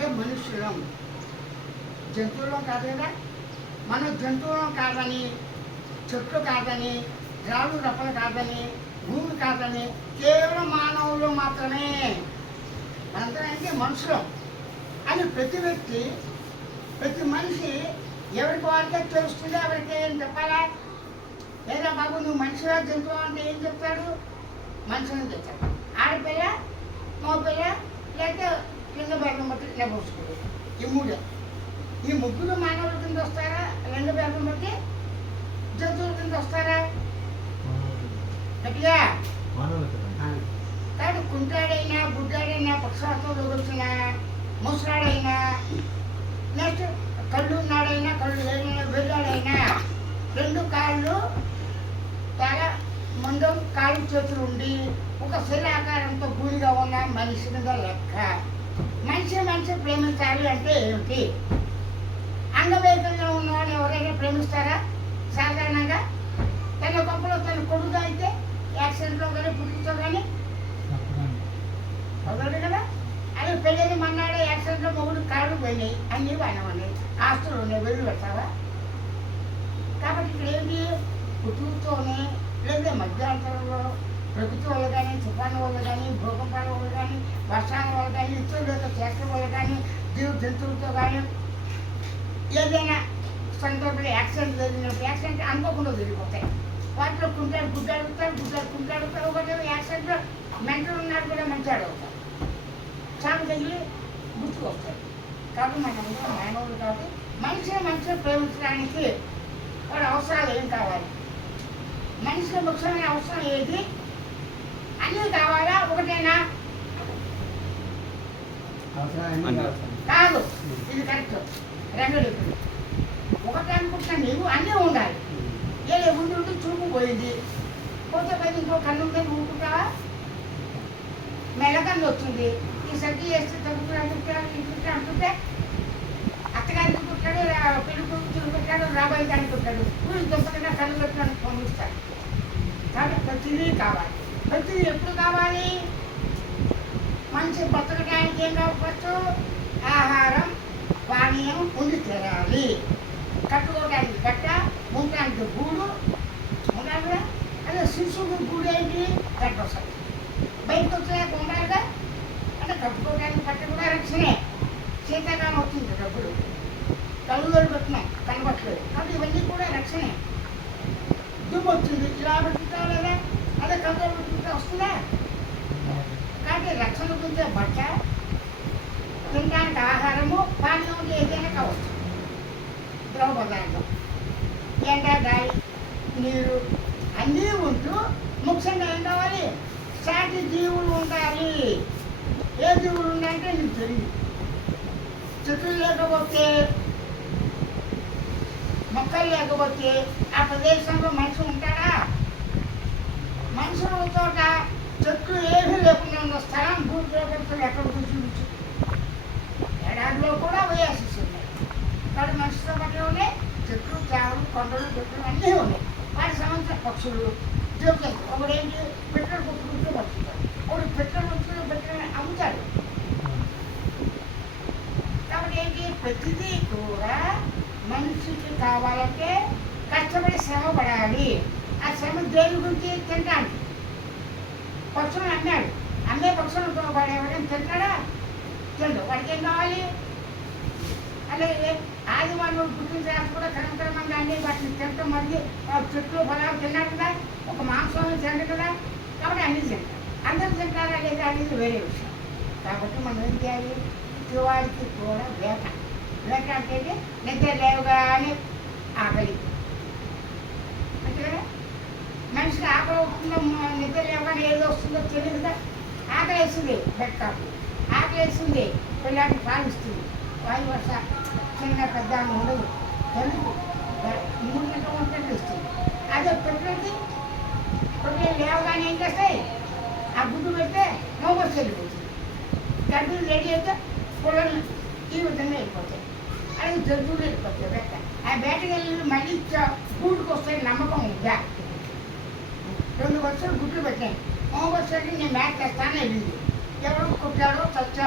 అంటే మనుషులం, జంతువులం కాదు కదా. మనం జంతువులం కాదని, చెట్లు కాదని, రాళ్ళు రప్పలు కాదని, భూమి కాదని, కేవలం మానవులు మాత్రమే. మనందరంటే మనుషులం అని ప్రతి వ్యక్తి, ప్రతి మనిషి ఎవరికి వారికే తెలుస్తుంది. ఎవరికి ఏం చెప్పాలా? లేదా బాబు నువ్వు మనిషిగా జంతువు అంటే ఏం చెప్తాడు? మనుషులని చెప్తాడు. ఆడపిల్ల, మగపిల్ల, లేకపోతే కింద బెల్లం బట్టి నెబోసుకోడు. ఈ ముగ్గురు మానవుల కింద వస్తారా? రెండు బెల్లం బట్టి జంతువుల కింద వస్తారా? గట్టిగా కాబట్టి కుంటాడైనా, గుడ్డాడైనా, పక్షవాతంలో వచ్చిన ముసలాడైనా, నెక్స్ట్ కళ్ళు ఉన్నాడైనా, కళ్ళు లేనైనా, వెళ్ళాడైనా, రెండు కాళ్ళు తల ముందు కాళ్ళు చేతులు ఉండి ఒక శరీరాకారంతో పూరిగా ఉన్న మనిషి మీద లెక్క. మనిషి ప్రేమించాలి అంటే ఏమిటి? అంగవైకల్యం ఉన్నవాడిని ఎవరైనా ప్రేమిస్తారా? సాధారణంగా తన గొప్పలో తన కొడుకు అయితే యాక్సిడెంట్లో కానీ పుట్టుకతో కానీ అవరు కదా. అదే పెళ్ళని మన్నాడే యాక్సిడెంట్లో మొగుడు కాళ్ళు పోయినాయి, అన్నీ బాగానే ఆస్తులు ఉన్నాయి, వెళ్ళి పెడతావా? కాబట్టి ఇక్కడ ఏంటి? పుట్టుకతోనే లేదా మధ్యాంతరంలో ప్రకృతి వల్ల కానీ, తుఫాను వల్ల కానీ, భూకంపాల వల్ల కానీ, వర్షాల వల్ల కానీ, ఇతరుల యొక్క చేష్టల వల్ల కానీ, జంతువులతో కానీ ఏదైనా సందర్భంలో యాక్సిడెంట్ జరిగినప్పుడు యాక్సిడెంట్ అనుకోకుండా జరిగిపోతాయి. వాటిలో గుడ్డాడుతారు. ఒకటి యాక్సిడెంట్లో మెంటలు ఉన్నాడు కూడా మంచాడు అవుతారు, చాలు తగిలి గుర్తుకు వస్తాడు. కాబట్టి మనం మానవులు కాబట్టి మనిషిని ప్రేమించడానికి వాడి అవసరాలు ఏం కావాలి? మనిషికి ముఖ్యమైన అవసరం ఏది? అన్నీ కావాలా? ఒకటేనా? కాదు, ఇది కరెక్ట్. రెండు ఒకటి అనుకుంటున్నా, నీవు అన్నీ ఉండాలి. ఏ ఉండి చూపు పోయింది, పోతే పది ఇంకో కన్ను ఉందని ఊరుకుంటావా? మెల్లకన్ను వచ్చింది, ఈ సర్ది చేస్తే తగ్గుతుంది అంటుంటే అత్తగారికి పుట్టాడు, పెళ్లి కూతురు పెట్టాడు, రాబోయే దానికి పుట్టాడు, ఊరికి దొంగగా కళ్ళు పెట్టడానికి పంపిస్తాడు. కాబట్టి ప్రతిదీ కావాలి. ప్రతిదీ ఎప్పుడు కావాలి? మనిషి బతకడానికి ఏం కావచ్చు? ఆహారం, పానీయం ఉండి తీరాలి. కట్టుకోవడానికి గట్ట, ఉండడానికి గూడు ఉండాలి కదా. అదే శిశువు గూడు ఏంటి? గట్ట వస్తుంది. బయటకు వచ్చాక ఉండాలిగా. అంటే కట్టుకోవడానికి గట్ట కూడా రక్షణే. శీతాకాలం వచ్చింది, డబ్బులు కళ్ళు పెట్టినాం, కనబట్టలేదు. కాబట్టి ఇవన్నీ కూడా రక్షణే. దుమ్ము వచ్చింది, ఇలా పెట్టుకుంటా లేదా? అదే కళ్ళు పెట్టుకుంటే వస్తుందా? కాబట్టి రక్షణ గురించే బట్ట, తినడానికి ఆహారము, పానీయం ఏదైనా కావచ్చు. ద్రవ పదార్థం, ఎండ, గాలి, నీరు అన్నీ ఉంటూ ముఖ్యంగా ఏం కావాలి? సాటి జీవులు ఉండాలి. ఏ జీవులు ఉన్నాయంటే నీకు తెలియదు. చెట్లు లేకపోతే, మొక్కలు లేకపోతే ఆ ప్రదేశంలో మనిషి ఉంటాడా? మనుషులు చోట చెట్లు ఏమీ లేకుండా ఉన్న స్థలం భూమి ఎక్కడ చూపించు. ఎడారిలో కూడా ఓయాసిస్ ఉన్నాయి. కాబట్టి మనిషితో పాటు ఉన్నాయి చెట్లు, చేపలు, కొండలు, చెట్లు అన్నీ ఉన్నాయి. వాటి సంబంధించిన పక్షులు, జంతువులు. ఒకడేంటి? పెట్రోల్ కొట్టుకుంటూ బతుకుతాడు, ఒకడు పెట్రోల్ కొట్టుకుంటూ పెట్రోల్ అమ్ముతాడు. కాబట్టి ఏంటి? ప్రతిదీ కూడా మనిషికి కావాలంటే కష్టపడి శ్రమ పడాలి. ఆ శ్రమ దేని గురించి? తింటాడు. పక్షులను అమ్మాడు, అమ్మే పక్షులతో వాడు ఎవరైనా తింటాడా? తిండు. వాడికి ఏం కావాలి? అలాగే ఆదివారం గుర్తించడానికి కూడా క్రమక్రమంగా అన్ని వాటిని తింటాం. మళ్ళీ చెట్లు పొలాలు తిన్నాడు కదా, ఒక మాంసం తింటాడు కదా. కాబట్టి అన్నీ తింటారు. అందరూ తింటారా లేదా అనేది వేరే విషయం. కాబట్టి మనం ఏం చేయాలి? వాడికి కూడా వేట. వేట అంటే నిద్ర లేవగానే ఆకలి అంటే కదా. మనిషికి ఆకలి అవుతుందో, నిద్ర లేవగానే ఏదో వస్తుందో తెలియదు కదా. ఆకలి వేస్తుంది, బెట్టాకు ఆకలి వేస్తుంది, పిల్లాడికి పాలిస్తుంది. వాయు వర్ష చిన్న పెద్ద ఉండదు, తెలుగు 3 గంటల వంటలు ఇస్తుంది. అదే పెట్టినది పొద్దున్న లేవగానే ఏం చేస్తాయి? ఆ గుడ్డు పెడితే మోగొచ్చి వెళ్ళిపోతుంది. గడ్డలు రెడీ అయితే పొలం ఈ విధంగా వెళ్ళిపోతాయి. అది జంతువులు వెళ్ళిపోతాయి. బెట్ట ఆ బేటకి వెళ్ళి మళ్ళీ గూడుకు వస్తాయి నమ్మకం ఉందా? 2 వర్షాలు గుడ్లు పెట్టాయి, మోగొచ్చేది నేను మ్యాచ్ చేస్తాను వెళ్ళింది. ఎవరో కొట్టాడో చచ్చాడో